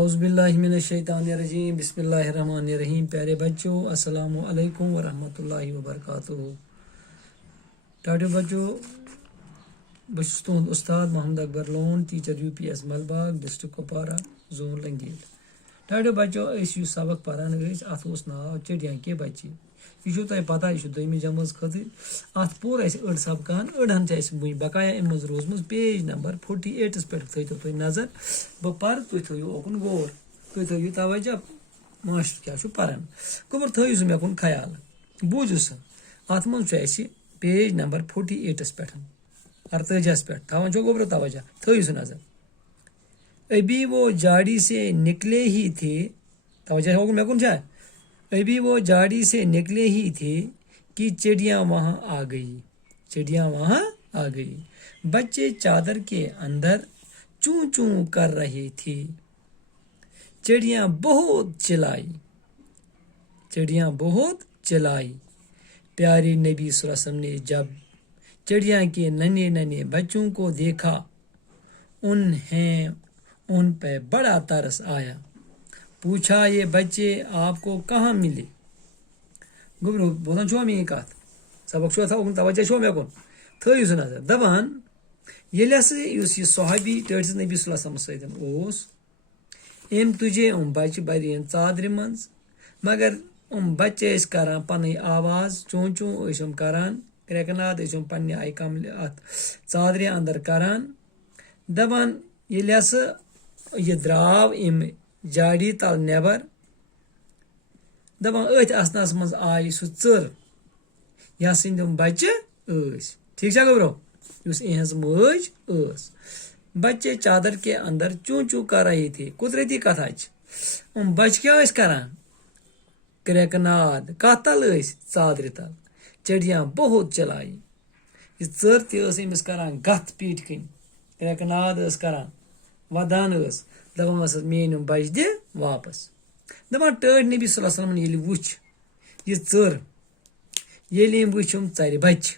اعوذ باللہ من الشیطان الرجیم بسم اللہ الرحمن الرحیم. پیارے بچوں السلام علیکم ورحمۃ اللہ وبرکاتہ. ٹاٹو بچوں بس تہد استاد Mohammad Akbar Lone teacher UPS Malbagh district Kupwara zone لنگیل. ٹاٹو بچوں یہ سبق پران ات ناو چڑیا کے بچے. یہ تہ پتہ یہ دویمہ جمٲژ خٲطرٕ ات پوٚر اسہِ أڑ سبقان أڑہن چھِ اسہِ وٕنہِ بقایا امہِ منٛز روٗزمٕژ پیج نمبر 48 پٮ۪ٹھ تھٲیتو تُہۍ نظر. بہٕ پرٕ تُہۍ تھٲیِو اوکُن غور تُہۍ تھٲیِو توجہ ماشٹر کیٛاہ چھُ پران گوٚبُر تھٲیِو سُہ مےٚ کُن خیال بوٗزِو سا. اتھ منٛز چھُ اسہِ پیج نمبر 48 پٮ۪ٹھ 48 پٮ۪ٹھ تھاوان چھو گوٚبرو توجہ تھٲیِو سُہ نظر. ابھی وہ جاڑی سے نکلے ہی تھے توجہ ہوگا مےٚ کُن چھا. ابھی وہ جاڑی سے نکلے ہی تھے کہ چڑیاں وہاں آ گئی. چڑیاں وہاں آ گئی. بچے چادر کے اندر چوں چوں کر رہے تھے. چڑیاں بہت چلائی. چڑیاں بہت چلائی. پیارے نبی صلی اللہ علیہ وسلم نے جب چڑیاں کے ننھے ننھے بچوں کو دیکھا انہیں ان پہ بڑا ترس آیا. پوچھا یہ بچے آپ کو کہاں ملے. گوبرو بوزان چھوا میٲنۍ کتھ سبق چھوا تھاوُن توجہ چھوا مےٚ کُن تھٲیِو سُہ نظر. دپان ییٚلہِ ہسا یُس یہِ صحابی ٹٲٹھِس نبی صلی اللہ علیہ وسلم سۭتۍ اوس أمۍ تُجے یِم بچہِ برین ژادرِ منٛز مگر یِم بچہِ ٲسۍ کران پنٕنۍ آواز چوں چوں ٲسۍ یِم کران کرٛٮ۪کہٕ ناد ٲسۍ یِم پننہِ آیہِ کملہِ اتھ ژادرِ اندر کران. دپان ییٚلہِ ہسا یہِ درٛاو امہِ جاڑی تل نٮ۪بر دپان أتھۍ اسنس منٛز آیہِ سُہ ژٔر یس سٕنٛدۍ یِم بچہِ ٲسۍ. ٹھیٖک چھا گوبرو یُس یِہنٛز مٲج ٲس. بچے چادر کے اندر چوں چوں کر رہے تھے. قدرتی کتھا چھِ یِم بچہِ کیٛاہ ٲسۍ کران کرٛٮ۪کہٕ ناد کتھ تل ٲسۍ ژادرِ تل. چڑیاں بہت چلائی. یہِ ژٔر تہِ ٲس أمِس کران گتھ پیٖٹہِ کِنۍ کرٛٮ۪کہٕ ناد ٲس کران ودان ٲس دپان ٲسس میٲنۍ یِم بچہِ دِ واپس. دپان ٹٲٹھۍ نبی صلی اللہ علیہ وسلم ییٚلہِ وٕچھ یہِ ژٔر ییٚلہِ أمۍ وٕچھ یِم ژرِ بچہِ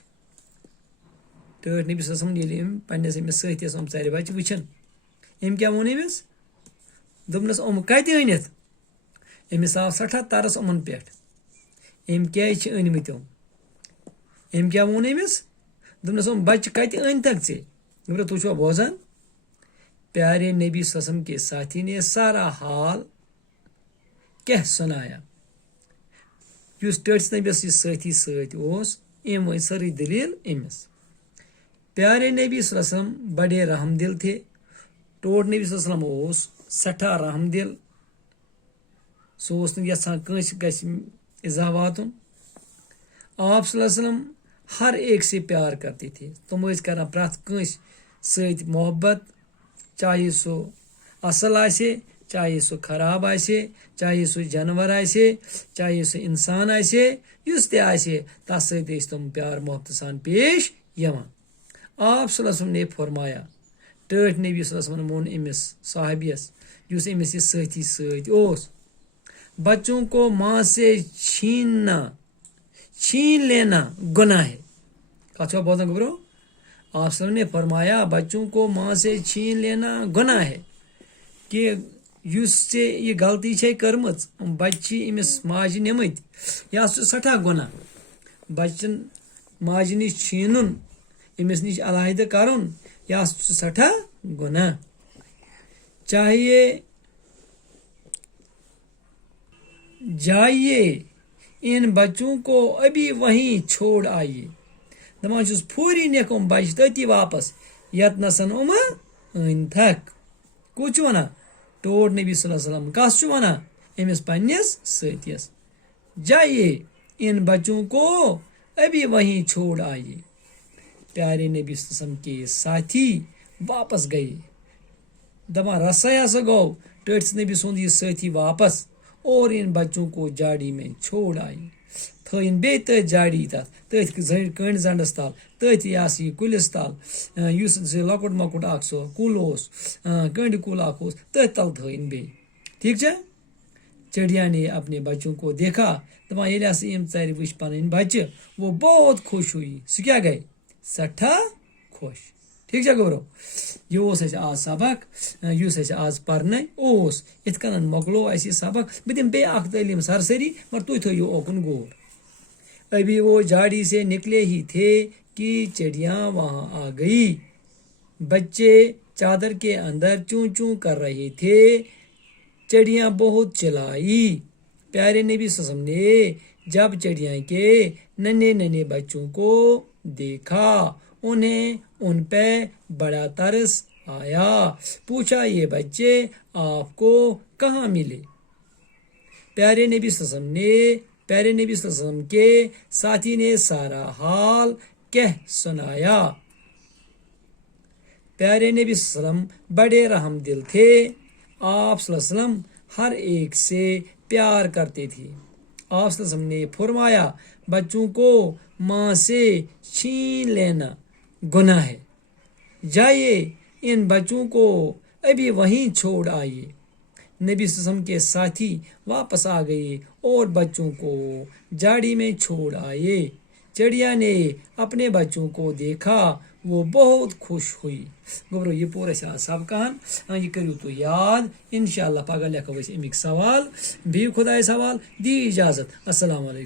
ٹٲٹھۍ نبی صلی اللہ علیہ وسلم ییٚلہِ أمۍ پننس أمِس سۭتِس یِم ژرِ بچہِ وٕچھن أمۍ کیٛاہ ووٚن أمِس دوٚپنس یِم کتہِ أنِتھ. أمِس آو سٮ۪ٹھاہ ترس یِمن پٮ۪ٹھ أمۍ کیٛازِ چھِ أنمٕتۍ یِم. أمۍ کیٛاہ ووٚن أمِس دوٚپنس یِم بچہِ کتہِ أنۍتھکھ ژےٚ. گوبرو تُہۍ چھوا بوزان. پیارے نبی صلی اللہ علیہ وسلم کے ساتھی نے سارا حال کہہ سنایا. یُس ٹٲٹھِس نبیس یہِ سٲتھی سۭتۍ اوس أمۍ ؤنۍ سٲرٕے دٔلیٖل أمِس. پیارے نبی صلی اللہ علیہ وسلم بڑے رحم دل تھے. ٹوٹھ نبی صلی اللہ علیہ وسلم اوس سٮ۪ٹھاہ رحم دل. سُہ اوس نہٕ یژھان کٲنٛسہِ گژھِ اِزا واتُن. آپ صلی اللہ علیہ وسلم ہر ایک سے پیار کرتے تھے. تِم ٲسۍ کران پرٛٮ۪تھ کٲنٛسہِ سۭتۍ محبت چاہے سُہ اصل آسہِ چاہے سُہ خراب آسہِ چاہے سُہ جانور آسہِ چاہے سُہ انسان آسہِ یُس تہِ آسہِ تس سۭتۍ ٲسۍ تِم پیار محبتہٕ سان پیش یِوان. آپ صلی اللہ علیہ وسلم نے فرمایا ٹٲٹھۍ نبی صلی اللہ علیہ وسلم ووٚن أمِس صحابیس یُس أمِس یہِ سٲتھی سۭتۍ اوس بچوں کو ماں سے چھین لینا گناہ ہے. کتھ چھوا بوزان گوبرو. آپ صلی اللہ علیہ وسلم نے فرمایا بچوں کو ماں سے چھین لینا گناہ ہے کہ یُس ژےٚ یہِ غلطی چھے کٔرمٕژ بچہِ چھِ أمِس ماجہِ نِمٕتۍ یہِ ہسا چھُ سٮ۪ٹھاہ گۄناہ. بچن ماجہِ نِش چھیٖنُن أمِس نِش علاحدٕ کرُن یہِ ہسا چھُ سٮ۪ٹھاہ گۄناہ. چاہیے جائیے ان بچوں کو ابھی وہیں چھوڑ آئیے. دپان چھُس پھوٗری نِکھ یِم بچہِ تٔتی واپس یتنسن یِمہٕ أنۍتھکھ. کُس چھُ ونان ٹوٹھ نبی صلی اللہ علیہ وسلم کس چھُ ونان أمِس پننِس سۭتِس. جائیے ان بچوں کو ابھی وہیں چھوڑ آئیے. پیارے نبی صلی اللہ علیہ وسلم کے ساتھی واپس گئے. دپان رسا ہسا گوٚو ٹٲٹھِس نبی سُنٛد یہِ سٲتھی واپس اور ان بچوں کو جاڑی میں چھوڑ آئی. تھٲیِن بیٚیہِ تٔتھۍ جاڑی تتھ تٔتھۍ کٔنڈۍ زنڈس تل تٔتھۍ یہِ ہسا یہِ کُلِس تل یُس لۄکُٹ مۄکُٹ اکھ سُہ کُل اوس کٔنڈۍ کُل اکھ اوس تٔتھۍ تل تھٲیِن بیٚیہِ. ٹھیٖک چھا. چڑیا نے اپنے بچوں کو دیکھا دپان ییٚلہِ ہسا یِم ژرِ وٕچھ پنٕنۍ بچہِ وہ بہت خوش ہوئی. سُہ کیٛاہ گٔے سٮ۪ٹھاہ خۄش. ٹھیک ہے گبرو یہ آج سبق اس آج پرن ات کن مکلو اس سبق بہ دم بی اخ تعلیم سرسری مگر تھی تھو اوکن غور ابھی وہ جھاڑی سے نکلے ہی تھے کہ چڑیاں وہاں آ گئی بچے چادر کے اندر چوں چوں کر رہے تھے چڑیاں بہت چلائی پیارے نبی صلی اللہ علیہ وسلم نے جب چڑیاں کے ننھے ننھے بچوں کو دیکھا انہیں ان پہ بڑا ترس آیا پوچھا یہ بچے آپ کو کہاں ملے پیارے نبی صلی اللہ علیہ وسلم کے ساتھی نے سارا حال کہہ سنایا پیارے نبی صلی اللہ علیہ وسلم بڑے رحم دل تھے آپ صلی اللہ علیہ وسلم ہر ایک سے پیار کرتے تھے آپ صلی اللہ علیہ وسلم نے فرمایا بچوں کو ماں سے چھین لینا گناہ ہے جائیے ان بچوں کو ابھی وہیں چھوڑ آئیے نبی صلی اللہ علیہ وسلم کے ساتھی واپس آ گئے اور بچوں کو جاڑی میں چھوڑ آئے چڑیا نے اپنے بچوں کو دیکھا وہ بہت خوش ہوئی گبرو یہ پورا سب کہان یہ کرو تو یاد انشاءاللہ پگہ لکھو امیک سوال بھی خدا سوال دی اجازت السلام علیکم